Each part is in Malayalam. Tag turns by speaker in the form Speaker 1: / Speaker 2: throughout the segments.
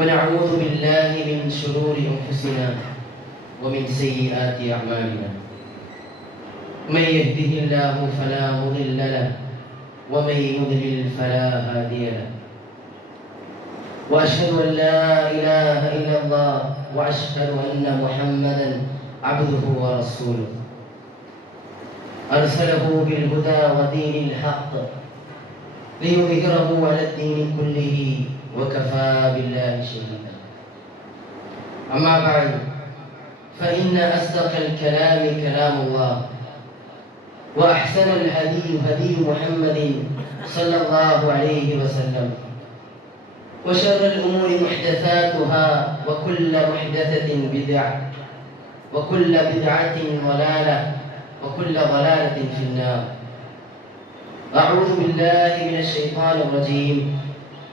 Speaker 1: ونعوذ بالله من شرور أنفسنا ومن سيئات أعمالنا. من يهده الله فلا مضل له ومن يضلل فلا هادي له. وأشهد أن لا إله إلا الله وأشهد أن محمدا عبده ورسوله. أرسله بالهدى ودين الحق ليظهره على الدين كله. وكفى بالله شهيدا. أما بعد فإن أصدق الكلام كلام الله وأحسن الهدي هدي محمد صلى الله عليه وسلم وشر الأمور محدثاتها وكل محدثة بدعة وكل بدعة ضلالة وكل ضلالة في النار. أعوذ بالله من الشيطان الرجيم.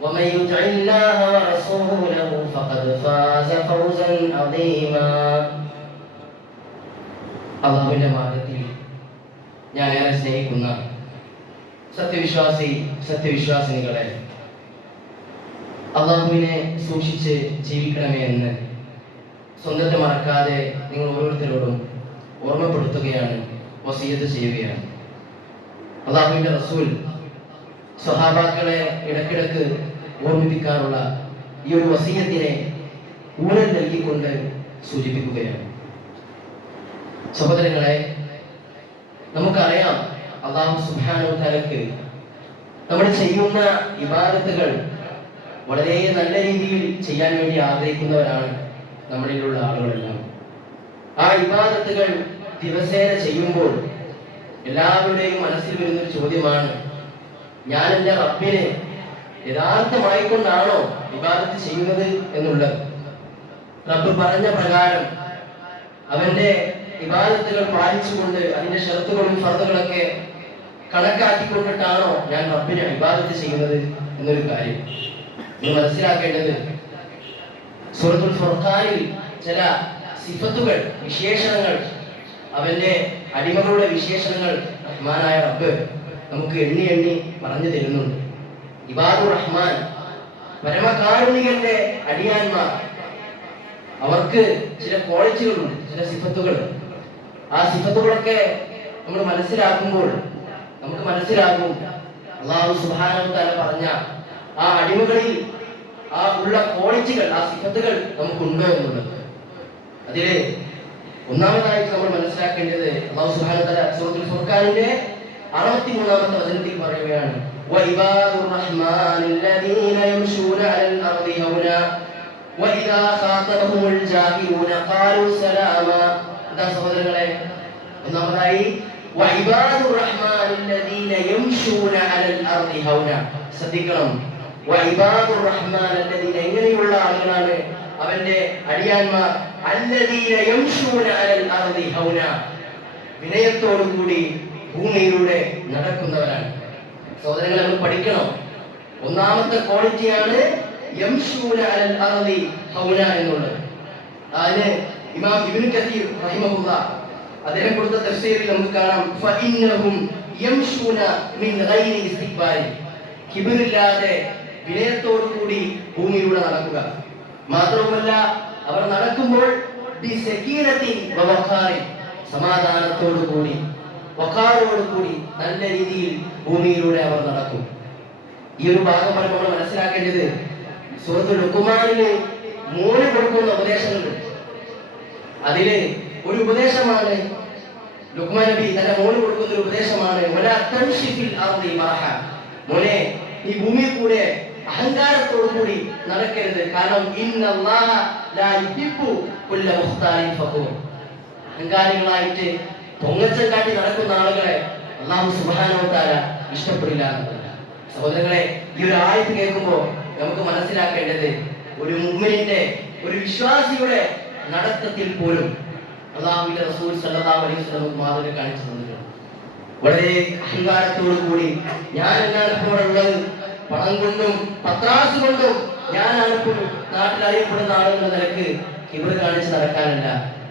Speaker 1: ومن يطع الله ورسوله فقد فاز فوزا عظيما അള്ളാഹുവിന്റെ മാർഗത്തിൽ ഞാൻ ഏറെ സ്നേഹിക്കുന്ന സത്യവിശ്വാസി സത്യവിശ്വാസിനികളെ അള്ളാഹുവിനെ സൂക്ഷിച്ച് ജീവിക്കണമേ എന്ന് സ്വന്തത്തെ മറക്കാതെ നിങ്ങൾ ഓരോരുത്തരോടും ഓർമ്മപ്പെടുത്തുകയാണ് വസീയത്ത് ചെയ്യുകയാണ് അള്ളാഹുവിന്റെ റസൂൽ സ്വഹാബാക്കളെ ഇടക്കിടക്ക് ഓർമ്മിപ്പിക്കാറുള്ള ഈ ഒരു വസീയത്തിനെ ഊഴൽ നൽകിക്കൊണ്ട് സൂചിപ്പിക്കുകയാണ്. സഹോദരങ്ങളെ നമുക്കറിയാം അള്ളാഹു സുബാനു തലക്ക് നമ്മൾ ചെയ്യുന്ന ഇബാദത്തുകൾ വളരെ നല്ല രീതിയിൽ ചെയ്യാൻ വേണ്ടി ആഗ്രഹിക്കുന്നവരാണ് നമ്മളിലുള്ള ആളുകളെല്ലാം. ആ ഇബാദത്തുകൾ ദിവസേന ചെയ്യുമ്പോൾ എല്ലാവരുടെയും മനസ്സിൽ വരുന്ന ഒരു ചോദ്യമാണ് ഞാൻ എന്റെ റബ്ബിനെ യഥാർത്ഥമായിക്കൊണ്ടാണോ വിവാദത്ത് ചെയ്യുന്നത് എന്നുള്ളത്. റബ്ബ് പറഞ്ഞ പ്രകാരം അവന്റെ വിവാദത്തുകൾ പാലിച്ചുകൊണ്ട് അതിന്റെ ഷർത്തുകളും ഫർദുകളൊക്കെ കണക്കാക്കിക്കൊണ്ടിട്ടാണോ ഞാൻ റബ്ബിനെ വിവാദത്ത് ചെയ്യുന്നത് എന്നൊരു കാര്യം. ഇത് മനസ്സിലാക്കേണ്ടത് സൂറത്തുൽ ഫുർഖാനിൽ ചില സിഫത്തുകൾ വിശേഷണങ്ങൾ അവന്റെ അടിമകളുടെ വിശേഷണങ്ങൾ റഹ്മാനായ റബ്ബ് നമുക്ക് എണ്ണി എണ്ണി പറഞ്ഞു തരുന്നുണ്ട്. ഇബാദുർ റഹ്മാൻ പരമകാരുണികന്റെ അടിയാന്മാർ. അവർക്ക് ചില ക്വാളിറ്റികളുണ്ട് ചില സിഫത്തുകൾ. ആ സിഫത്തുകളൊക്കെ നമ്മൾ മനസ്സിലാക്കുമ്പോൾ നമുക്ക് മനസ്സിലാകും. അള്ളാഹു സുബാനു താല പറഞ്ഞ ആ അടിമകളിൽ ആ ഉള്ള ക്വാളിറ്റികൾ ആ സിഫത്തുകൾ നമുക്കുണ്ടോ എന്നുള്ളത്. അതിൽ ഒന്നാമതായിട്ട് നമ്മൾ മനസ്സിലാക്കേണ്ടത് അള്ളാഹു സുബാനു താല സൂറത്തുൽ ഫുർഖാനിന്റെ അറുപത്തി മൂന്നാമത്തെ വചനത്തിൽ പറയുകയാണ് وعباد الرحمن الذين يمشون على الأرض هونا وإذا خاطبهم الجاهلون قالوا سلاما എന്താ സഹോദരങ്ങളെ ഒന്നാമതായി وعباد الرحمن الذين يمشون على الأرض هونا ശ്രദ്ധിക്കണം وعباد الرحمن الذين എങ്ങനെയുള്ള ആളുകളാണ് അവന്റെ അടിയാന്മാർ الذين يمشون على الأرض هونا വിനയത്തോടുകൂടി ഭൂമിയിലൂടെ നടക്കുന്നവരാണ്. സഹോദരങ്ങളെ നമ്മൾ പഠിക്കണം. ഒന്നാമത്തെ ക്വാളിറ്റിയാണ് എന്നുള്ളത്. അതിന് ഇമാം ഇബിൻ കസീർ റഹിമഹുല്ല അദ്ദേഹം കൊടുത്ത തഫ്സീറിൽ നമുക്ക് കാണാം യംശൂന മിൻ ഗൈരി ഇസ്തിക്ബാരി കിബിറില്ലാതെ വിനയത്തോടു കൂടി ഭൂമിയിലൂടെ നടക്കുക. മാത്രവുമല്ല അവർ നടക്കുമ്പോൾ സമാധാനത്തോടു കൂടി. കൂടി നല്ല രീതിയിൽ ഭൂമിയിലൂടെ അവർ നടക്കും. ഈ ഒരു ഭാഗം പറയുമ്പോൾ നമ്മൾ മനസ്സിലാക്കേണ്ടത്. സുഹൃത്തു ലുക്കുമാനിന് മൂന്ന് കൊടുക്കുന്ന ഉപദേശങ്ങളുണ്ട്. അതിൽ ഒരു ഉപദേശമാണ് ലുക്മാൻ നബി തന്റെ മോന് കൊടുക്കുന്ന ഒരു ഉപദേശമാണ് "വലാ തംശി ഫിൽ അർളി മോനെ ഈ ഭൂമിയിൽ കൂടെ അഹങ്കാരത്തോടു കൂടി നടക്കരുത്. കാരണം അഹങ്കാരികളായിട്ട് പൊങ്ങച്ചം കാട്ടി നടക്കുന്ന ആളുകളെ അള്ളാഹു സുബ്ഹാനഹു തആല ഇഷ്ടപ്പെടില്ല എന്നല്ല സഹോദരങ്ങളെ ഈ ഒരു ആയത്ത് കേൾക്കുമ്പോൾ നമുക്ക് മനസ്സിലാക്കേണ്ടത് ഒരു മുഗ്മിനിന്റെ ഒരു വിശ്വാസിയുടെ നടത്തത്തിൽ പോലും അള്ളാഹുവിന്റെ റസൂൽ സല്ലല്ലാഹു അലൈഹി വസല്ലം മാതൃക കാണിച്ചു തന്നിട്ടുണ്ട്. വളരെ അഹങ്കാരത്തോടു കൂടി ഞാൻ എന്നാണ് ഇപ്പോൾ ഉള്ളത്? പണം കൊണ്ടും പത്രാസ് കൊണ്ടും ഞാനാണ് ഇപ്പോൾ നാട്ടിൽ അറിയപ്പെടുന്ന ആളെന്ന നിലയ്ക്ക് ഇവിടെ കാണിച്ച് നടക്കാനല്ല.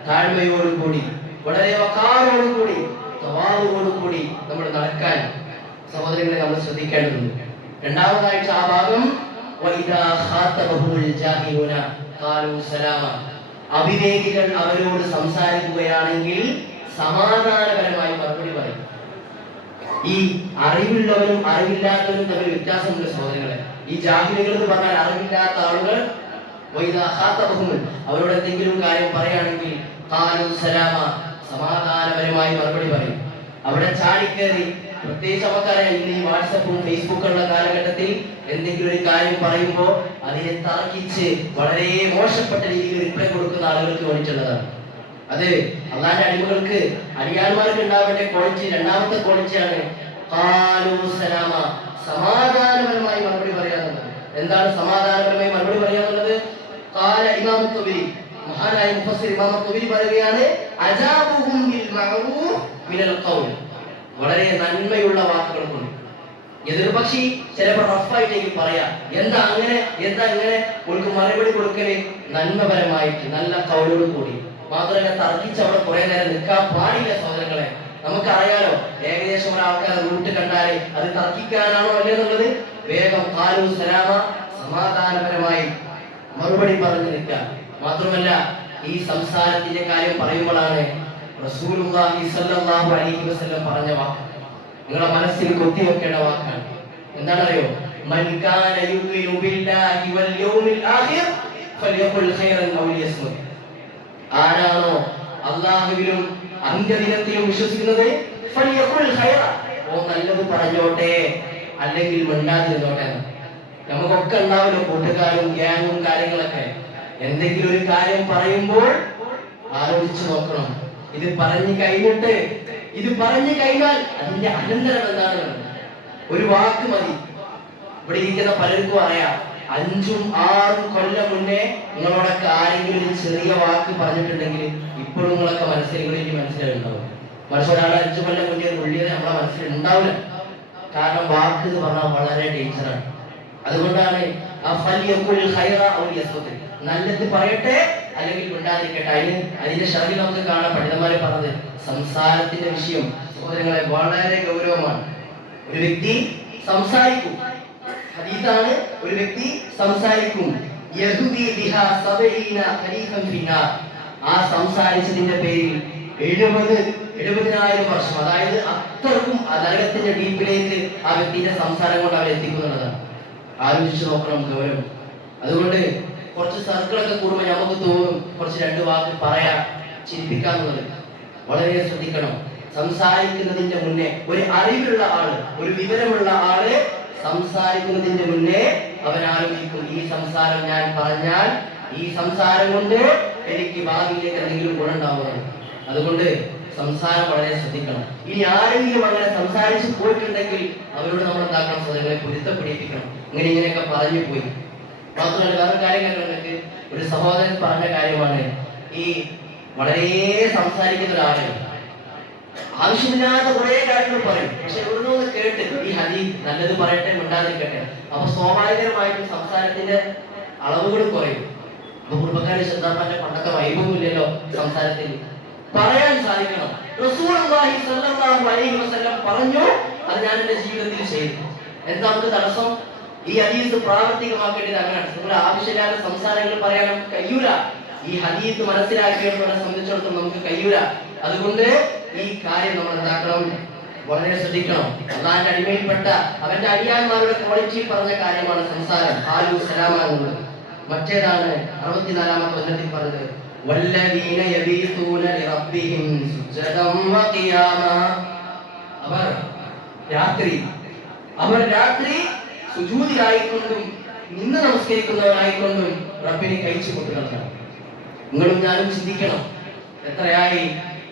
Speaker 1: താഴ്മയോടുകൂടി വളരെ വക്കാറോടുകൂടി സ്വഭാവത്തോടുകൂടി നമ്മൾ നടക്കാൻ സഹോദരങ്ങളെ നമ്മൾ ശ്രദ്ധിക്കേണ്ടതുണ്ട്. രണ്ടാമതായിട്ട് ആ ഭാഗം അവിവേകികൾ അവരോട് സംസാരിക്കുകയാണെങ്കിൽ സമാധാനപരമായി മറുപടി പറയും. ഈ അറിവുള്ളവരും അറിവില്ലാത്തവരും തമ്മിൽ വ്യത്യാസമുണ്ട് സഹോദരങ്ങളെ. ഈ ജാഹിലുകൾ എന്ന് പറഞ്ഞാൽ അറിവില്ലാത്ത ആളുകൾ അവരോട് എന്തെങ്കിലും കാര്യം പറയുകയാണെങ്കിൽ സമാധാനപരമായി മറുപടി പറയും. അവിടെ ചാടിക്കേറി പ്രത്യേകിച്ച് നമുക്കറിയാം ഇന്ന് ഈ വാട്സപ്പും ഫേസ്ബുക്കും ഉള്ള കാലഘട്ടത്തിൽ എന്തെങ്കിലും ഒരു കാര്യം പറയുമ്പോൾ അതിനെ തർക്കിച്ച് വളരെ മോശപ്പെട്ട രീതിയിൽ റിപ്ലൈ കൊടുക്കുന്ന ആളുകൾക്ക് വേണ്ടിയിട്ടുള്ളതാണ്. അത് അള്ളാന്റെ അടിമകൾക്ക് അടിയാന്മാർക്ക് ഉണ്ടാവേണ്ട ക്വാളിറ്റി രണ്ടാമത്തെ ക്വാളിറ്റിയാണ് സലാമ. സമാധാനപരമായി മറുപടി പറയാന്നുള്ളത്. എന്താണ് സമാധാനപരമായി മറുപടി പറയാന്നുള്ളത്? മഹാനായ മുഫസ്സിർ ഇമാം തുബരി പറയുകയാണ് അജാബുഹും ബിൽ മഅറൂഫ് മിനൽ ഖൗൽ. വളരെ നന്മയുള്ള വാക്കുകൾ കൊണ്ട്. എതിർപക്ഷി ചിലപ്പോൾ റഫായിട്ടേക്ക് പറയാം എന്താ അങ്ങനെ എന്താ ഇങ്ങനെ? ഓൾക്ക് മറുപടി കൊടുക്കൽ നന്മപരമായിട്ട് നല്ല കൗലോട് കൂടി. മാത്രമല്ല തർക്കിച്ച് അവിടെ കുറെ നേരം നിൽക്കാൻ പാടില്ല സഹോദരങ്ങളെ. നമുക്കറിയാലോ ഏകദേശം ഒരാൾക്കാർ റൂട്ട് കണ്ടാൽ അത് തർക്കിക്കാനാണോ അല്ലെന്നുള്ളത്? വേഗം കാലു സലാമ സമാധാനപരമായി മറുപടി പറഞ്ഞു നിൽക്കുക മാത്രമല്ല ഈ സംസാരത്തിന്റെ കാര്യം പറയുമ്പോഴാണ് പറഞ്ഞ വാക്ക്. നിങ്ങളുടെ മനസ്സിൽ കൊത്തിവെക്കേണ്ട വാക്കാണ്. എന്താണറിയോ? ആരാണോ അള്ളാഹുവിലും അന്ത്യദിനത്തിലും വിശ്വസിക്കുന്നത്? ഓ നല്ലത് പറഞ്ഞോട്ടെ. അല്ലെങ്കിൽ മിണ്ടാതിരുന്നോട്ടെ. നമുക്കൊക്കെ ഉണ്ടാവില്ല കൂട്ടുകാരും ഗ്യാങ്ങും കാര്യങ്ങളൊക്കെ. എന്തെങ്കിലും ഒരു കാര്യം പറയുമ്പോൾ ആലോചിച്ചു നോക്കണം. ഇത് പറഞ്ഞു കഴിഞ്ഞിട്ട് ഇത് പറഞ്ഞു കഴിഞ്ഞാൽ അതിന്റെ അനന്തരം എന്താണ്? ഒരു വാക്ക് മതി. ഇവിടെ ഇരിക്കുന്ന പലർക്കും അറിയാം. അഞ്ചും ആറും കൊല്ലം മുന്നേ നിങ്ങളോടൊക്കെ ആരെങ്കിലും ഒരു ചെറിയ വാക്ക് പറഞ്ഞിട്ടുണ്ടെങ്കിൽ ഇപ്പോഴും നിങ്ങളൊക്കെ മനസ്സിൽ എനിക്ക് മനസ്സിലായിട്ടുണ്ടാവും പക്ഷെ ഒരാൾ അഞ്ചു കൊല്ലം മുന്നേ ഉള്ളിയത് നമ്മളെ മനസ്സിൽ ഉണ്ടാവില്ല കാരണം വാക്ക് എന്ന് പറഞ്ഞാൽ വളരെ ഡേഞ്ചറാണ് അതുകൊണ്ടാണ് നല്ലത് പറയട്ടെ അല്ലെങ്കിൽ ഉണ്ടാതിരിക്കട്ടെ അതിന് അതിന്റെ ഷറയിൽ നമുക്ക് കാണാം പണ്ഡിതന്മാരെ പറഞ്ഞത് സംസാരത്തിന്റെ വിഷയം. സഹോദരങ്ങളെ വളരെ ഗൗരവമാണ്. ഒരു വ്യക്തി സംസാരിക്കും. ഹദീസാണ് ഒരു വ്യക്തി സംസാരിക്കും. ആ സംസാരിച്ചതിന്റെ പേരിൽ എഴുപത് എഴുപതിനായിരം വർഷം അതായത് അത്രക്കും നരകത്തിന്റെ ഡീപ്പിലേക്ക് ആ വ്യക്തിയുടെ സംസാരം കൊണ്ട് അവർ ആലോചിച്ച് നോക്കണം ഗൗരവം. അതുകൊണ്ട് കുറച്ച് സർക്കിളൊക്കെ കൂടുമ്പോൾ നമുക്ക് തോന്നും കുറച്ച് രണ്ട് വാക്ക് പറയാം ചിരിപ്പിക്കാന്നുള്ളത്. വളരെ ശ്രദ്ധിക്കണം. സംസാരിക്കുന്നതിന്റെ മുന്നേ ഒരു അറിവുള്ള ആൾ ഒരു വിവരമുള്ള ആൾ സംസാരിക്കുന്നതിന്റെ മുന്നേ അവൻ ആലോചിക്കും ഈ സംസാരം ഞാൻ പറഞ്ഞാൽ ഈ സംസാരം കൊണ്ട് എനിക്ക് ഭാവിയിലേക്ക് എന്തെങ്കിലും ഗുണമുണ്ടാവുന്നത് അതുകൊണ്ട് സംസാരം വളരെ ശ്രദ്ധിക്കണം. ഇനി ആരെങ്കിലും അങ്ങനെ സംസാരിച്ച് പോയിട്ടുണ്ടെങ്കിൽ അവരോട് നമ്മൾ എന്താക്കണം സദങ്ങളെ പൊരുത്തപ്പെടിപ്പിക്കണം. ഇങ്ങനെ ഇങ്ങനെയൊക്കെ പറഞ്ഞു പോയി. മാത്രമല്ല വേറെ കാര്യം കണ്ടിട്ടുണ്ടെങ്കിൽ ഒരു സഹോദരൻ പറഞ്ഞ കാര്യമാണ്. ഈ വളരെ സംസാരിക്കുന്ന ഒരാളാണ് ആവശ്യമില്ലാത്ത കുറെ കാര്യങ്ങൾ പറയും. പക്ഷെ ഇവിടുന്ന് കേട്ട് ഈ ഹതി നല്ലത് പറയട്ടെ മിണ്ടാതിരിക്കട്ടെ. അപ്പൊ സ്വാഭാവികമായിട്ടും സംസാരത്തിന്റെ അളവുകൾ കുറയും. അപ്പൊ കുടുംബക്കാരെ ശ്രദ്ധാപ്പാന്റെ പണ്ടത്തെ വൈഭവം ഇല്ലല്ലോ സംസാരത്തിൽ. പറയാൻ സാധിക്കണം. പറഞ്ഞു അത് ഞാൻ എന്റെ ജീവിതത്തിൽ ചെയ്തു. എന്താ നമുക്ക് തടസ്സം? ഈ ഹദീസ് പ്രാവർത്തികമാക്കേണ്ടത് അങ്ങനെയാണ്. നിങ്ങൾ ആവശ്യമില്ലാത്ത സംസാരങ്ങൾ പറയാനും കഴിയൂല. ഈ ഹദീസ് മനസ്സിലാക്കിയവരെ സംബന്ധിച്ചിടത്തോളം നമുക്ക് കഴിയൂല. അതുകൊണ്ട് ഈ കാര്യം നമ്മൾ എന്താക്കണം? വളരെ ശ്രദ്ധിക്കണം. അള്ളാന്റെ അടിമയിൽപ്പെട്ട അവന്റെ അടിയാന്മാരുടെ ക്വാളിറ്റിയിൽ പറഞ്ഞ കാര്യമാണ് സംസാരം. ആലു സലാമാകുന്നത് മറ്റേതാണ് അറുപത്തിനാലാമത്തെ വചനത്തിൽ പറഞ്ഞത്. വല്ലദീന യബീതൂന ലിറബ്ബിഹിം സുജ്ജദം വഖിയാമ അവർ രാത്രി അവർ രാത്രി സുജൂതിലായിക്കൊണ്ടും നിന്ന് നമസ്കരിക്കുന്നവരായിക്കൊണ്ടും റബ്ബിനെ കഴിച്ചു കൊണ്ടുനടക്കണം നിങ്ങളും ഞാനും ചിന്തിക്കണം. എത്രയായി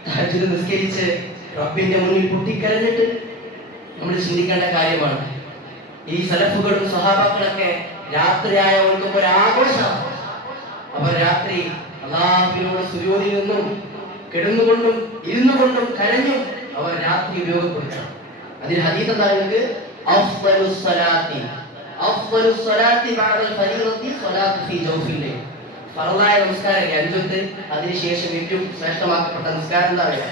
Speaker 1: തഹജ്ജുദ് നിസ്കരിച്ച് റബ്ബിന്റെ മുന്നിൽ പൊട്ടിക്കരഞ്ഞിട്ട് നമ്മൾ ചിന്തിക്കേണ്ട കാര്യമാണ്. ഈ സലഫുകളും സഹാബാക്കളൊക്കെ രാത്രിയായ ഒരു ആഘോഷം അവർ രാത്രി അള്ളാഹുവിനോട് സുജോതിൽ നിന്നും കിടന്നുകൊണ്ടും ഇരുന്നുകൊണ്ടും കരഞ്ഞും അവർ രാത്രി ഉപയോഗപ്പെടുത്തണം. അതിൽ ഹദീസ് എന്താ അഫ്ദലുസ് സ്വലാത്തി. അഫ്ദലുസ് സ്വലാത്തി ബഅദൽ ഫരീദത്തി സ്വലാത്തു ഫീ ജൗഫിൽ ലൈൽ ഫറലായ നമസ്കാരം അഞ്ചുത്ത് അതിനുശേഷം ഏറ്റവും ശ്രേഷ്ഠമാക്കപ്പെട്ട നമസ്കാരം എന്താ പറയുക?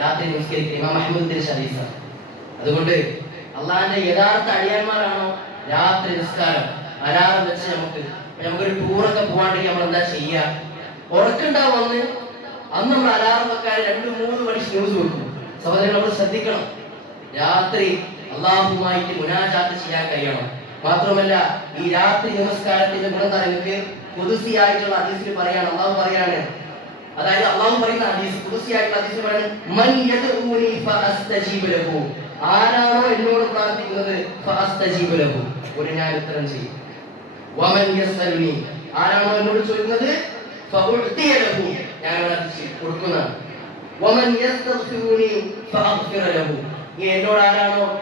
Speaker 1: രാത്രി നമസ്കരിക്കുക ഇമാം അഹ്മദ് ബിൻ ഷരീഫ അതുകൊണ്ട് അള്ളാഹിന്റെ യഥാർത്ഥ അടിയന്മാരാണോ രാത്രി നിസ്കാരം? അലാറം വെച്ച് നമുക്ക് നമുക്കൊരു ടൂറൊക്കെ പോവാണ്ടെങ്കിൽ നമ്മൾ എന്താ ചെയ്യുക ഉറക്കുണ്ടാവും അന്ന്. അന്ന് നമ്മൾ അലാറം വെക്കാൻ രണ്ട് മൂന്ന് മണി ന്യൂസ് വെക്കും സഹോദരൻ നമ്മൾ ശ്രദ്ധിക്കണം. രാത്രി അള്ളാഹുമായിട്ട് മുനാജാത്ത് ചെയ്യാൻ കഴിയണം. മാത്രമല്ല ഈ രാത്രി നമസ്കാരത്തിന്റെ ഗുണം നിങ്ങൾക്ക് പുതുസിയായിട്ടുള്ള ഹദീസിൽ പറയാണ്. അള്ളാഹു പറയാണ്. അതായത് അള്ളാഹു പറയുന്ന ഹദീസ് പുതുസിയായിട്ടുള്ള ഹദീസ് പറയാണ് മൻ ഫഅസ്തജീബു ലഹു. ആരാണോ എന്നോട് പ്രാർത്ഥിക്കുന്നത് ഫഅസ്തജീബു ലഹു. ഒരു ഞാൻ ഉത്തരം ചെയ്യും. വമൻ ആരാണോ എന്നോട് ഫഉഅ്തിയ ലഹു. ഞാൻ കൊടുക്കുന്നതാണ്. വമൻ ലഹു. എന്നോട് ആരാണോ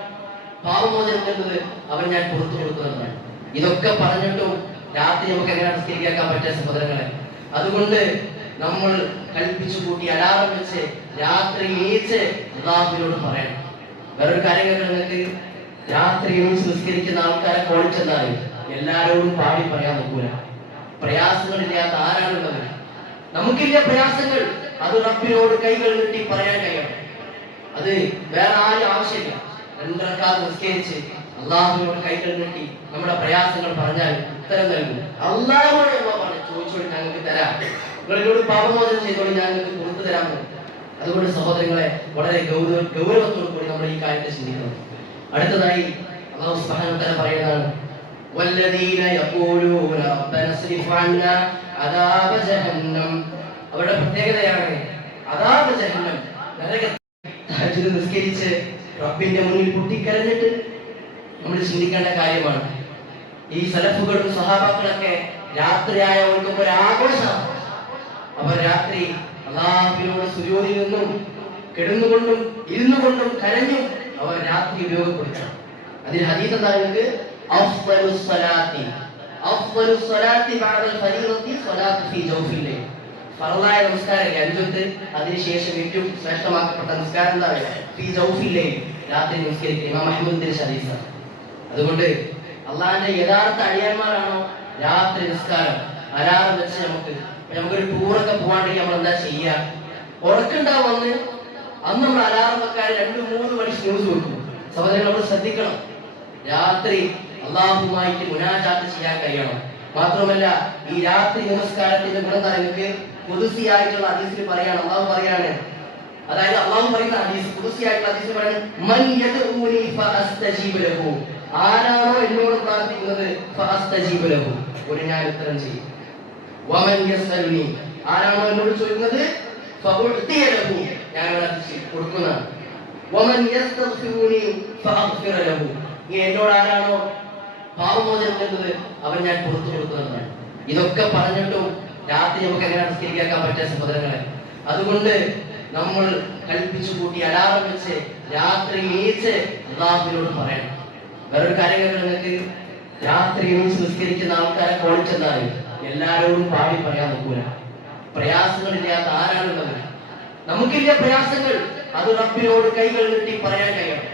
Speaker 1: പാപമോചനം എന്നത് അവൻ ഞാൻ പുറത്തു കൊടുക്കുന്നതാണ് ഇതൊക്കെ പറഞ്ഞിട്ടും രാത്രി നമുക്ക് എങ്ങനെയാണ് സ്ഥിരീകരിക്കാൻ പറ്റിയ സഹോദരങ്ങളെ? അതുകൊണ്ട് നമ്മൾ കൽപ്പിച്ചു കൂട്ടി അലാറം വെച്ച് രാത്രി എണീച്ച് അള്ളാഹുവിനോട് പറയണം. വേറൊരു കാര്യം നിങ്ങൾക്ക്? രാത്രി എണീച്ച് നിസ്കരിക്കുന്ന ആൾക്കാരെ കോളിച്ചെന്നാൽ എല്ലാരോടും പാടി പറയാൻ നോക്കൂല. പ്രയാസങ്ങളില്ലാത്ത ആരാണുള്ളത് നമുക്കില്ല പ്രയാസങ്ങൾ. അത് റബ്ബിനോട് കൈകൾ നീട്ടി പറയാൻ കഴിയണം. അത് വേറെ ആരും ആവശ്യമില്ല. രണ്ട് റക്കാർ നിസ്കരിച്ച് അള്ളാഹുവിനോട് കൈകൾ നീട്ടി നമ്മുടെ പ്രയാസങ്ങൾ പറഞ്ഞാൽ ഉത്തരം നൽകും. അള്ളാഹുനോട് അമ്മ പറഞ്ഞു ചോദിച്ചോളി ഞങ്ങൾക്ക് തരാം. നിങ്ങളോട് പാപമോചനം ചെയ്തോളി ഞാൻ നിങ്ങൾക്ക് പുറത്തു തരാൻ അതുകൊണ്ട് സഹോദരങ്ങളെ വളരെ ഗൗരവ ഗൗരവത്തോടു കൂടി നമ്മൾ ഈ കാര്യത്തെ ചിന്തിക്കണം. അടുത്തതായി അള്ളാഹു സുബ്ഹാനഹു തആല പറയുന്നതാണ് വല്ലദീന യഖൂലൂന റബ്ബന സ്രിഫ് അന്നാ അദാബ ജഹന്നം. അവരുടെ പ്രത്യേകതയാണ് അദാബ ജഹന്നം. നരകത്തെ നിസ്കരിച്ച് റബ്ബിന്റെ മുന്നിൽ പൊട്ടിക്കരഞ്ഞിട്ട് നമ്മൾ ചിന്തിക്കേണ്ട കാര്യമാണ്. ഈ സലഫുകളും സഹാബാക്കളൊക്കെ രാത്രിയായ ഓർക്കുമ്പോൾ ആഘോഷമാണ് അവർ രാത്രി അള്ളാഹുവിനോട് സുജോതിൽ നിന്നും കിടന്നുകൊണ്ടും ഇരുന്നു കൊണ്ടും കരഞ്ഞും അവർ രാത്രി ഉപയോഗപ്പെടുത്തണം. അതിൽ ഹദീസ് എന്താ നിങ്ങൾക്ക് അഫ്ദലുസ് സ്വലാത്തി. അഫ്ദലുസ് സ്വലാത്തി ബഅദൽ ഫരീദത്തി സ്വലാത്തു ഫീ ജൗഫിൽ ഫറലായ നമസ്കാരം അഞ്ചൊത്ത് അതിനുശേഷം ഏറ്റവും ശ്രേഷ്ഠമാക്കപ്പെട്ട നമസ്കാരം എന്താ പറയുക? ഫീ രാത്രി നിസ്കരിക്കും ഇമാം അഹ്മദ് ബിൻ അതുകൊണ്ട് അള്ളാഹിന്റെ യഥാർത്ഥ അടിയന്മാരാണോ രാത്രി നിസ്കാരം അലാറം വെച്ച് നമുക്ക് നമുക്കൊരു ടൂറൊക്കെ പോവാണ്ടെങ്കിൽ നമ്മൾ എന്താ ചെയ്യുക ഉറക്കുണ്ടാവും അന്ന്. അന്ന് നമ്മൾ അലാറം വെക്കാൻ രണ്ട് മൂന്ന് മണി ന്യൂസ് വെക്കും സഹോദരൻ നമ്മൾ ശ്രദ്ധിക്കണം. രാത്രി അള്ളാഹുമായിട്ട് മുനാജാത്ത് ചെയ്യാൻ കഴിയണം. മാത്രമല്ല ഈ രാത്രി നമസ്കാരത്തിന്റെ ഗുണം നിങ്ങൾക്ക്? കുതിസിയായിട്ടുള്ള ഹദീസിൽ പറയാണ് അള്ളാഹു പറയാണ് അതായത് അള്ളാഹു പറയുന്ന ഹദീസ് കുറിച്ചായിട്ടുള്ള ഹദീസ് പറയുന്നത് മൻ ലഹു. ആരാണോ എന്നോട് പ്രാർത്ഥിക്കുന്നത് ലഹു. ഒരു ഞാൻ ഉത്തരം ചെയ്യും. വമൻ ആരാണോ എന്നോട് ചോദിക്കുന്നത് ലഹു. വമൻ ലഹു. എന്നോട് ആരാണോ പാപമോചനം അവൻ ഞാൻ പുറത്തു കൊടുക്കുന്നതാണ്. ഇതൊക്കെ പറഞ്ഞിട്ടും രാത്രി നമുക്ക് എങ്ങനെ നിസ്കരിക്കാൻ പറ്റിയ സഹോദരങ്ങളെ? അതുകൊണ്ട് നമ്മൾ കൽപ്പിച്ചു കൂട്ടി അലാറം വെച്ച് രാത്രി എണീച്ച് അള്ളാഹുവിനോട് പറയണം. വേറൊരു കാര്യങ്ങൾ രാത്രി എണീച്ച് നിസ്കരിക്കുന്ന ആൾക്കാരെ കോളിച്ചെന്നാൽ എല്ലാരോടും പാടി പറയാൻ നോക്കൂല. പ്രയാസങ്ങളില്ലാത്ത ആരാണുള്ളത് നമുക്കില്ല പ്രയാസങ്ങൾ. അത് റബ്ബിനോട് കൈകൾ നീട്ടി പറയാൻ കഴിയണം.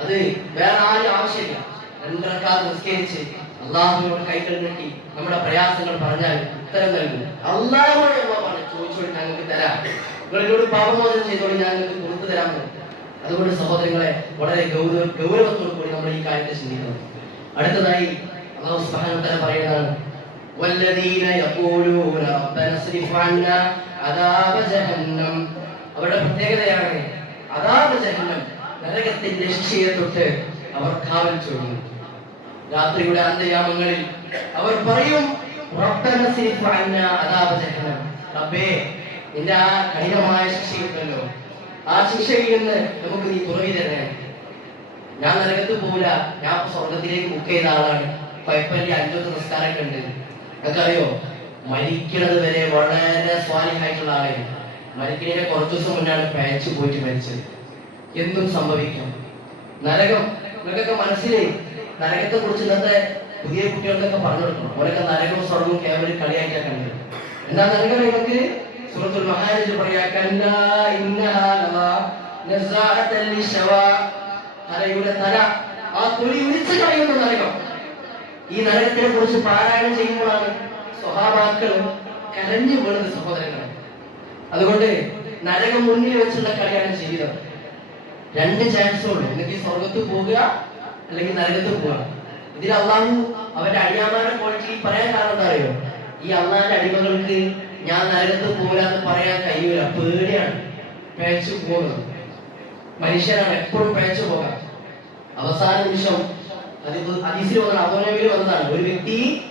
Speaker 1: അത് വേറെ ആരും ആവശ്യമില്ല. രണ്ടരക്കാർ നിസ്കരിച്ച് അള്ളാഹുവിനോട് കൈകൾ നീട്ടി നമ്മുടെ പ്രയാസങ്ങൾ പറഞ്ഞാൽ ഉത്തരം നൽകും. നമ്മൾ പറഞ്ഞു ഞങ്ങൾക്ക് തരാം. നിങ്ങളോട് പാപമോചനം ചെയ്തോളി ഞാൻ നിങ്ങൾക്ക് പുറത്തു തരാൻ പോകും അതുകൊണ്ട് സഹോദരങ്ങളെ വളരെ ഗൗരവ ഗൗരവത്തോടു കൂടി നമ്മൾ ഈ കാര്യത്തെ ചിന്തിക്കണം അടുത്തതായി അള്ളാഹു സുബ്ഹാനഹു വ തആല പറയുന്നതാണ് والذين يقولون ربنا اصرف عنا عذاب جهنم അവരുടെ പ്രത്യേകതയാണ് അതാബ് ജഹന്നം നരകത്തിന്റെ ശിക്ഷയെ തൊട്ട് അവർ കാവൽ ചൊല്ലുന്നു രാത്രിയുടെ അന്തയാമങ്ങളിൽ അവർ പറയും റബ്ബന സിരിഫ് അന്ന അദാബ ജഹന്നം റബ്ബേ നിന്റെ ആ കഠിനമായ ശിക്ഷയുണ്ടല്ലോ. ആ ശിക്ഷയിൽ നിന്ന് നമുക്ക് നീ തുറവി തരണേ. ഞാൻ നരകത്ത് പോവില്ല. ഞാൻ സ്വർഗത്തിലേക്ക് ബുക്ക് ചെയ്ത ആളാണ്. പൈപ്പല്ലി അഞ്ചോ നിസ്കാരമൊക്കെ ഉണ്ട്. നിനക്കറിയോ? മരിക്കുന്നത് വരെ വളരെ സ്വാലിഹായിട്ടുള്ള ആളായിരുന്നു മരിക്കുന്നതിന് കുറച്ചു ദിവസം മുന്നാണ് പേച്ചു പോയിട്ട് മരിച്ചത്. എന്തും സംഭവിക്കും. നരകം നിങ്ങൾക്കൊക്കെ മനസ്സിലായി നരകത്തെ കുറിച്ച് ഇന്നത്തെ പുതിയ കുട്ടികൾക്കൊക്കെ പറഞ്ഞു കൊടുക്കണം. ഓരോ നരകവും സ്വർഗവും കേവലം കളിയാക്കിയാൽ കണ്ടത്. എന്നാ നരകം നിങ്ങൾക്ക് സൂറത്തുൽ മഹാരിജ് പറയാ കല്ല ഇന്നഹാ ലവാ നസാഅത്തൻ ലിശവാ തലയുടെ തല ആ തൊലി ഉരിച്ചു കളയുന്ന നരകം ഈ നരകത്തെ കുറിച്ച് പാരായണം ചെയ്യുമ്പോഴാണ് സ്വഹാബാക്കൾ കരഞ്ഞു വീണത് സഹോദരങ്ങൾ അതുകൊണ്ട് നരകം മുന്നിൽ വെച്ചുള്ള കളിയാണ് ജീവിതം രണ്ട് ചാൻസും ഉണ്ട്. ഒന്നെങ്കിൽ സ്വർഗത്ത് പോകുക അല്ലെങ്കിൽ നരകത്ത് പോവുക. ഇതിൽ അള്ളാഹു അവന്റെ അടിയാമാരുടെ ക്വാളിറ്റി പറയാൻ കാരണം എന്താ അറിയോ? ഈ അള്ളാഹിന്റെ അടിമകൾക്ക് ഞാൻ നരകത്ത് പോലാന്ന് പറയാൻ കഴിയൂല. പേടിയാണ്. പേച്ചു പോകുന്നത് മനുഷ്യരാണ് എപ്പോഴും പേച്ചു പോകാം അവസാന നിമിഷം അത് അതീസിൽ വന്ന അബോനബിയിൽ വന്നതാണ്. ഒരു വ്യക്തി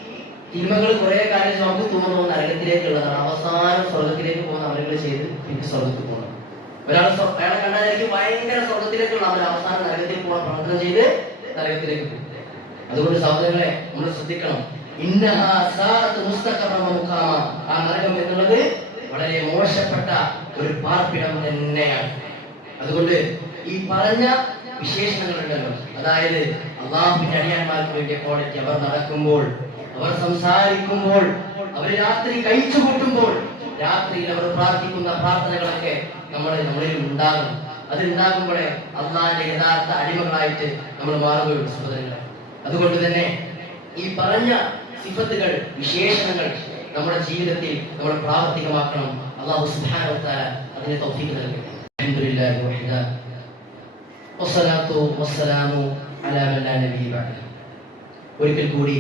Speaker 1: തിന്മകൾ കുറെ കാര്യം നമുക്ക് തോന്നുന്നു നരകത്തിലേക്കുള്ളതാണ്. അവസാനം സ്വർഗത്തിലേക്ക് പോകുന്ന അമലുകൾ ചെയ്ത് പിന്നെ സ്വർഗത്തിൽ പോകണം. ഒരാൾ അയാളെ കണ്ടാലായിരിക്കും ഭയങ്കര സ്വർഗത്തിലേക്കുള്ള അവൻ അവസാനം നരകത്തിൽ പോകാൻ പ്രവർത്തനം ചെയ്ത് നരകത്തിലേക്ക് പോകും. അതുകൊണ്ട് സഹോദരങ്ങളെ നമ്മൾ ശ്രദ്ധിക്കണം. നരകം എന്നുള്ളത് വളരെ മോശപ്പെട്ട ഒരു പാർപ്പിടം തന്നെയാണ്. അതുകൊണ്ട് ഈ പറഞ്ഞ വിശേഷണങ്ങളുണ്ടല്ലോ. അതായത് അള്ളാഹുവിന്റെ അടിയാന്മാർക്ക് വേണ്ടിയ ക്വാളിറ്റി അവർ നടക്കുമ്പോൾ അവർ സംസാരിക്കുമ്പോൾ അവർ രാത്രി കഴിച്ചു കൂട്ടുമ്പോൾ രാത്രിയിൽ അവർ പ്രാർത്ഥിക്കുന്ന പ്രാർത്ഥനകളൊക്കെ നമ്മൾ നമ്മളിൽ ഉണ്ടാകും. അത് ഉണ്ടാകുമ്പോഴേ അള്ളാഹിന്റെ യഥാർത്ഥ അടിമകളായിട്ട് നമ്മൾ മാറുകയുള്ളൂ സഹോദരങ്ങളെ. അതുകൊണ്ട് തന്നെ ഈ പറഞ്ഞ സിഫത്തുകൾ വിശേഷണങ്ങൾ നമ്മുടെ ജീവിതത്തിൽ നമ്മൾ പ്രാവർത്തികമാക്കണം. അള്ളാഹു സുബ്ഹാനഹു തആല അതിനെ തൗഫീഖ് നൽകട്ടെ. വസ്സലാത്തു വസ്സലാമു അലാ ഒരിക്കൽ കൂടി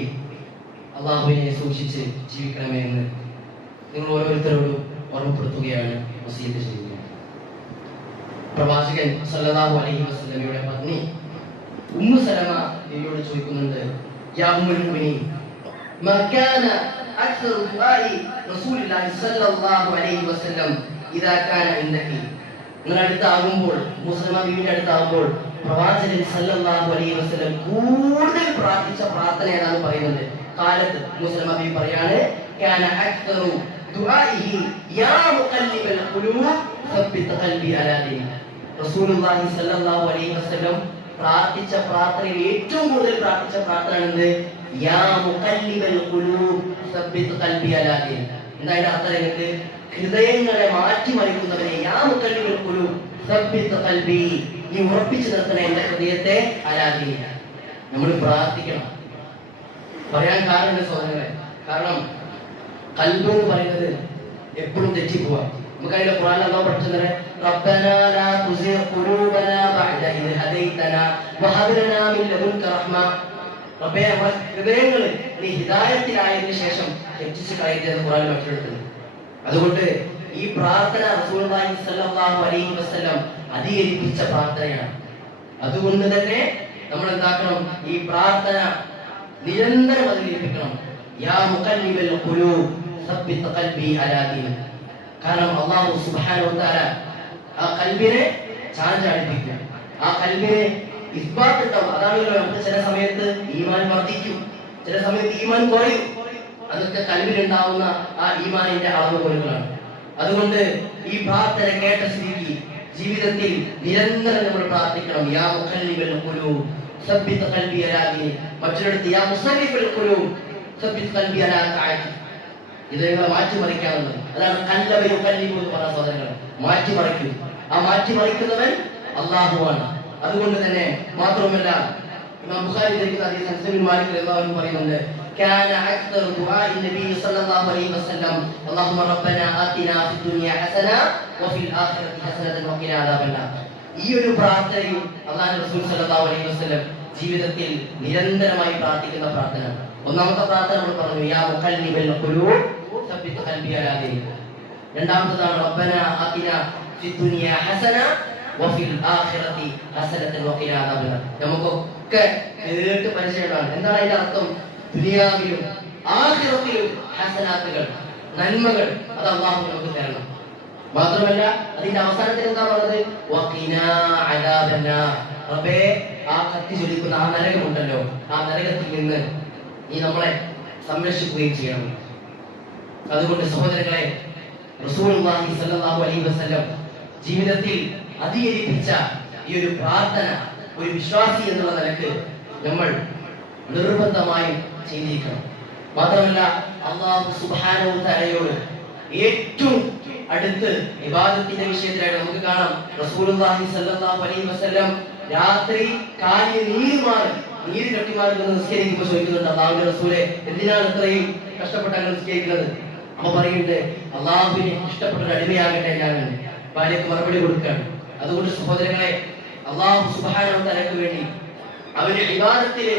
Speaker 1: അള്ളാഹുവിനെ സൂക്ഷിച്ച് ജീവിക്കണമേ എന്ന് നിങ്ങൾ ഓരോരുത്തരോടും ഓർമ്മപ്പെടുത്തുകയാണ് വസീയത്ത് ചെയ്യുന്നത്. പ്രവാചകൻ സല്ലല്ലാഹു അലൈഹി വസല്ലമയുടെ പത്നി ഉമ്മു സലമ നിന്നോട് ചോദിക്കുന്നുണ്ട് യാ ഉമ്മുൽ മുഅ്മിനീൻ ما كان أكثر دعاء رسول الله صلى الله عليه وسلم إذا كان عندك നിങ്ങൾ അടുത്താകുമ്പോൾ മുസ്ലിമ ബീവിന്റെ അടുത്താകുമ്പോൾ പ്രവാചകൻ സല്ലല്ലാഹു അലൈഹി വസല്ലം കൂടുതൽ പ്രാർത്ഥിച്ച പ്രാർത്ഥന ഏതാണ് പറയുന്നത് കാലത്ത് മുസ്ലിമ ബീവി പറയാണ് കാന അക്തറു ദുആഇഹി യാ മുഖല്ലിബൽ ഖുലൂബ് സബ്ബിത് ഖൽബി അലാ ദീനിക റസൂലുള്ളാഹി സ്വല്ലല്ലാഹു അലൈഹി വസല്ലം പ്രാർത്ഥിച്ച പ്രാർത്ഥനയിൽ ഏറ്റവും കൂടുതൽ പ്രാർത്ഥിച്ച പ്രാർത്ഥന എന്ത് ഹൃദയങ്ങളെ മാറ്റിമറിക്കുന്നവനെ യാ നീ ഉറപ്പിച്ചു നിർത്തണ എന്റെ ഹൃദയത്തെ ആരാധിക്കുക നമ്മൾ പ്രാർത്ഥിക്കണം. പറയാൻ കാരണം സഹോദരങ്ങളെ. കാരണം കൽബ് എന്ന് പറയുന്നത് എപ്പോഴും തെറ്റിപ്പോവാ. നമുക്കറിയാം ഖുറാൻ അല്ലാഹു പഠിച്ചത് റഹ്മ. റബ്ബേ നമ്മുടെ വിവരങ്ങൾ നീ ഹിദായത്തിലായതിനു ശേഷം എന്ന് ഖുർആൻ മറ്റെടുത്തത് അതുകൊണ്ട് ഈ പ്രാർത്ഥന റസൂലുള്ളാഹി അലൈഹി വസല്ലം അധികരിപ്പിച്ച പ്രാർത്ഥനയാണ്. അതുകൊണ്ട് തന്നെ നമ്മൾ എന്താക്കണം ഈ പ്രാർത്ഥന നിരന്തരം അധികരിപ്പിക്കണം യാ മുഖല്ലിബൽ ഖുലൂബ് സബ്ബിത് അലാ കാരണം അല്ലാഹു സുബ്ഹാനഹു തആല ആ കൽബിനെ ചാഞ്ചാടിപ്പിക്കും. ആ കൽബിനെ ഇസ്ബാത്ത് ഉണ്ടാവും ചില സമയത്ത് ഈമാൻ വർദ്ധിക്കും. ചില സമയത്ത് ഈമാൻ കുറയും. അതൊക്കെ കൽവിലുണ്ടാവുന്ന ആ ഈമാനിന്റെ അളവുകോലുകളാണ് അതുകൊണ്ട് ഈ പ്രാർത്ഥന കേട്ട സ്ഥിതിക്ക് ജീവിതത്തിൽ നിരന്തരം നമ്മൾ പ്രാർത്ഥിക്കണം. യാ മുഖല്ലിബൽ ഖുലൂബ് സബ്ബിത് മറ്റൊരിടത്ത് യാ മുസല്ലിബൽ ഖുലൂബ് സബ്ബിത് ഖൽബി അലാ മാറ്റിമറിക്കാവുന്നത് അതാണ് കല്ലവയും കല്ലിബു എന്ന് ആ മാറ്റിമറിക്കുന്നവൻ അള്ളാഹുവാണ് അതുകൊണ്ട് തന്നെ മാത്രമല്ല ഇമാം ബുഖാരി ധരിക്കുന്ന ഹദീസ് അൻസ് ബിൻ മാലിക് റളിയല്ലാഹു അൻഹു പറയുന്നുണ്ട് كان أكثر دعاء النبي صلى الله عليه وسلم اللهم ربنا آتنا في الدنيا حسنة وفي الآخرة حسنة وقنا عذاب النار ഈ ഒരു പ്രാർത്ഥനയും അള്ളാഹു റസൂൽ സല്ലല്ലാഹു അലൈഹി വസല്ലം ജീവിതത്തിൽ നിരന്തരമായി പ്രാർത്ഥിക്കുന്ന പ്രാർത്ഥന ഒന്നാമത്തെ പ്രാർത്ഥന നമ്മൾ പറഞ്ഞു യാ മുഖല്ലിബൽ ഖുലൂബ് സബ്ബിത് ഖൽബി അലാ ദീനിക രണ്ടാമത്തേതാണ് റബ്ബന ആതിന ഫി ദുനിയ ഹസന വഫിൽ ആഖിറതി ഹസനതൻ വഖിന അദാബന്നാർ നമുക്കൊക്കെ കേട്ട് പരിചയമാണ് എന്താണ് അതിന്റെ അർത്ഥം? ദുനിയാവിലും ആഖിറത്തിലും ഹസനാത്തുകൾ നന്മകൾ അത് അള്ളാഹു നമുക്ക് തരണം. മാത്രമല്ല അതിന്റെ അവസാനത്തിൽ എന്താ പറഞ്ഞത്? വഖിന അദാബന്നാർ. റബ്ബേ ആ കത്തി ജ്വലിക്കുന്ന ആ നരകമുണ്ടല്ലോ. ആ നരകത്തിൽ നിന്ന് നീ നമ്മളെ സംരക്ഷിക്കുകയും ചെയ്യണം. അതുകൊണ്ട് സഹോദരങ്ങളെ റസൂൽ അലൈഹി വസല്ലം ജീവിതത്തിൽ അധികരിപ്പിച്ച ഈ ഒരു പ്രാർത്ഥന ഒരു വിശ്വാസി എന്നുള്ള നിലയ്ക്ക് നമ്മൾ നിർബന്ധമായും ചെയ്തിരിക്കണം മാത്രമല്ല അള്ളാഹു സുബ്ഹാനഹു തലയോട് ഏറ്റവും അടുത്ത് വിവാദത്തിന്റെ വിഷയത്തിലായിട്ട് നമുക്ക് കാണാം. റസൂലുള്ളാഹി സ്വല്ലല്ലാഹു അലൈഹി വസല്ലം രാത്രി കാലിൽ നീര് മാറി നീര് കെട്ടിമാറി നിസ്കരിക്കുമ്പോൾ ചോദിക്കുന്നുണ്ട് അള്ളാഹുവിന്റെ റസൂലെ എന്തിനാണ് ഇത്രയും കഷ്ടപ്പെട്ടാണ് നിസ്കരിക്കുന്നത്? അപ്പൊ പറയുന്നുണ്ട് അള്ളാഹുവിനെ ഇഷ്ടപ്പെട്ട ഒരു അടിമയാകട്ടെ ഞാൻ ഭാര്യക്ക് മറുപടി കൊടുക്കുകയാണ് അതുകൊണ്ട് സഹോദരങ്ങളെ അള്ളാഹു സുബാനക്ക് വേണ്ടി അവന്റെ വിവാദത്തിൽ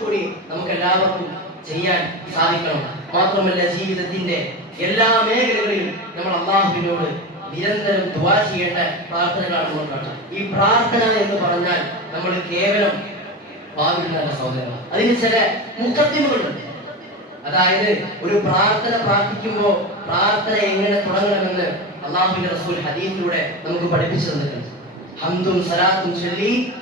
Speaker 1: കൂടി നമുക്ക് എല്ലാവർക്കും ചെയ്യാൻ സാധിക്കണം. മാത്രമല്ല ജീവിതത്തിന്റെ എല്ലാ മേഖലകളിലും നമ്മൾ അള്ളാഹുവിനോട് നിരന്തരം ദുവാ ചെയ്യേണ്ട പ്രാർത്ഥനകളാണ് ഈ പ്രാർത്ഥന എന്ന് പറഞ്ഞാൽ നമ്മൾ കേവലം ഭാവിക്കുന്നതല്ല സഹോദരങ്ങൾ അതിന് ചില മുഖത്തിമുകളുണ്ട്. അതായത് ഒരു പ്രാർത്ഥന പ്രാർത്ഥിക്കുമ്പോൾ പ്രാർത്ഥന എങ്ങനെ തുടങ്ങണമെന്ന് അള്ളാഹുവിന്റെ റസൂൽ ഹദീഫിലൂടെ നമുക്ക് പഠിപ്പിച്ചു തന്നിട്ടുണ്ട്. ഹന്തും സലാത്തും ചൊല്ലി.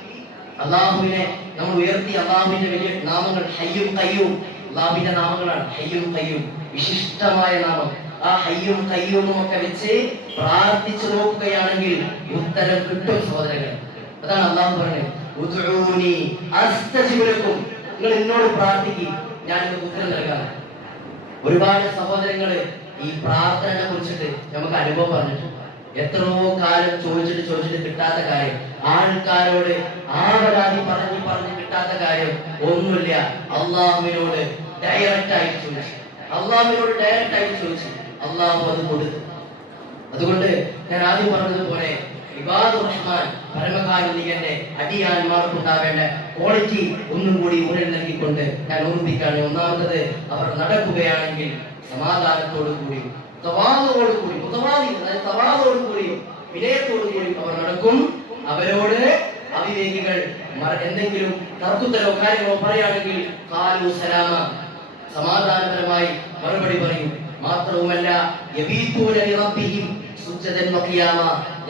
Speaker 1: അള്ളാഹുവിനെ നമ്മൾ ഉയർത്തി അള്ളാഹുവിന്റെ വലിയ നാമങ്ങൾ ഹയ്യും കയ്യും അള്ളാഹുവിന്റെ നാമങ്ങളാണ് ഹയ്യും കയ്യും വിശിഷ്ടമായ നാമം. ആ ഹയ്യും കയ്യൂമും ഒക്കെ വെച്ച് പ്രാർത്ഥിച്ചു നോക്കുകയാണെങ്കിൽ ഉത്തരം കിട്ടും സഹോദരങ്ങൾ അതാണ് അള്ളാഹു പറഞ്ഞത്. നിങ്ങൾ എന്നോട് പ്രാർത്ഥിക്കും. ഞാൻ ഉത്തരം നൽകാം. ഒരുപാട് സഹോദരങ്ങൾ ഈ പ്രാർത്ഥനയെ കുറിച്ചിട്ട് നമുക്ക് അനുഭവം പറഞ്ഞിട്ടുണ്ട് എത്രയോ കാലം ചോദിച്ചിട്ട് ചോദിച്ചിട്ട് കിട്ടാത്ത കാര്യം ആൾക്കാരോട് ആവരാതി പറഞ്ഞു പറഞ്ഞ് കിട്ടാത്ത കാര്യം ഒന്നുമില്ല. അള്ളാഹുവിനോട് ഡയറക്റ്റ് ആയി ചോദിച്ചു. അള്ളാഹുവിനോട് ഡയറക്റ്റ് ആയി ചോദിച്ചു. അള്ളാഹു അത് കൊടുത്തു. അതുകൊണ്ട് ഞാൻ ആദ്യം പറഞ്ഞതുപോലെ അടിയാന്മാർക്കുണ്ടാവേണ്ട ക്വാളിറ്റി ഒന്നും കൂടി ഊരൽ നൽകിക്കൊണ്ട് ഞാൻ ഓർമ്മിപ്പിക്കുകയാണ് ഒന്നാമത് അവർ നടക്കുകയാണെങ്കിൽ സമാധാനത്തോടു കൂടിയും മുതവാദി അതായത് തവാദോടു കൂടിയും വിനയത്തോടു കൂടിയും അവർ നടക്കും. അവരോട് അവിവേകികൾ എന്തെങ്കിലും തർക്കുത്തരോ കാര്യങ്ങളോ പറയുകയാണെങ്കിൽ കാലു സലാമ. സമാധാനപരമായി മറുപടി പറയും. മാത്രവുമല്ല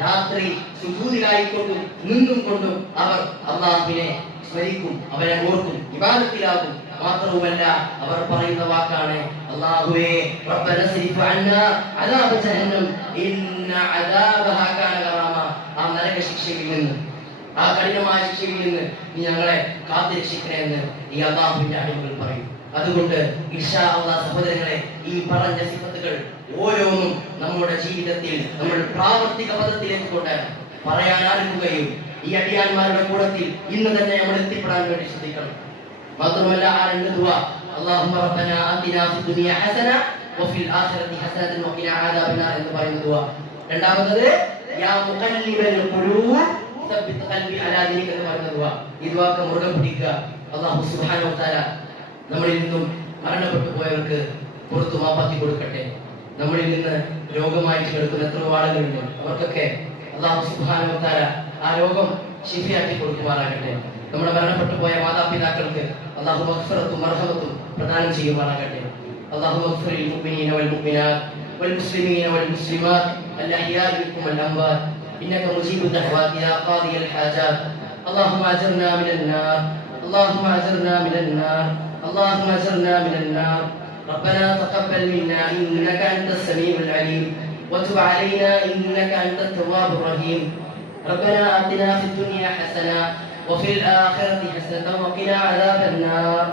Speaker 1: രാത്രി സുജൂദിലായിക്കൊണ്ടും നിന്നും കൊണ്ടും അവർ അള്ളാഹുവിനെ സ്മരിക്കും അവരെ ഓർക്കും വിവാദത്തിലാകും മാത്രവുമല്ല അവർ പറയുന്ന വാക്കാണ് അന്നാ അദാബ ഇന്ന ആ നരക ശിക്ഷയിൽ നിന്ന് ആ കഠിനമായ ശിക്ഷയിൽ നിന്ന് നീ ഞങ്ങളെ കാത്തുരക്ഷിക്കണേ എന്ന് ഈ അള്ളാഹുവിന്റെ അടിമകൾ പറയും. അതുകൊണ്ട് സഹോദരങ്ങളെ ഈ പറഞ്ഞ സിഫത്തുകൾ ഓരോന്നും നമ്മുടെ ജീവിതത്തിൽ നമ്മൾ പ്രാവർത്തിക പദത്തിലേക്ക് കൊണ്ട് പറയാൻ ഈ അടിയാന്മാരുടെ കൂടത്തിൽ ഇന്ന് തന്നെ നമ്മൾ എത്തിപ്പെടാൻ വേണ്ടി ശ്രദ്ധിക്കണം. മാത്രമല്ല ആ രണ്ട് ദുആ അല്ലാഹുമ്മ റബ്ബനാ ആതിനാ ദുനിയ ഹസന വഫിൽ ആഖിറതി ഹസന വഖിനാ അദാബനാർ എന്ന് പറയുന്ന ദുവ രണ്ടാമത്തത് യാ മുഖല്ലിബൽ ഖുലൂബ് സബ്ബിത് ഖൽബി അലാ ദീനിക എന്ന് പറയുന്ന ദുആ. ഈ ദുവക്ക് മുറുകെ പിടിക്കുക. അല്ലാഹു സുബ്ഹാനഹു വ തആല നമ്മളിൽ നിന്നും മരണപ്പെട്ടു പോയവർക്ക് പുറത്തു മാപ്പാക്കി കൊടുക്കട്ടെ നമ്മളിൽ നിന്ന് രോഗമായിട്ട് കിടക്കുന്ന എത്രയോ ആളുകളുണ്ട് അവർക്കൊക്കെ അള്ളാഹു സുബ്ഹാനഹു വ തആല ആ രോഗം ശിഫയാക്കി കൊടുക്കുമാറാകട്ടെ നമ്മുടെ മരണപ്പെട്ടു പോയ മാതാപിതാക്കൾക്ക് അള്ളാഹു മഗ്ഫിറത്തും മർഹമത്തും പ്രദാനം ചെയ്യുമാറാകട്ടെ അള്ളാഹു മഗ്ഫിർ للمؤمنين والمؤمنات والمسلمين والمسلمات الأحياء منكم والأموات إنك مجيب الدعوات يا قاضي الحاجات اللهم أجرنا من النار اللهم أجرنا من النار اللهم أجرنا من النار. ربنا تقبل منا إنك أنت السميع العليم. وتب علينا إنك أنت التواب الرحيم. ربنا آتنا في الدنيا حسنة وفي الآخرة حسنة وقنا عذاب النار.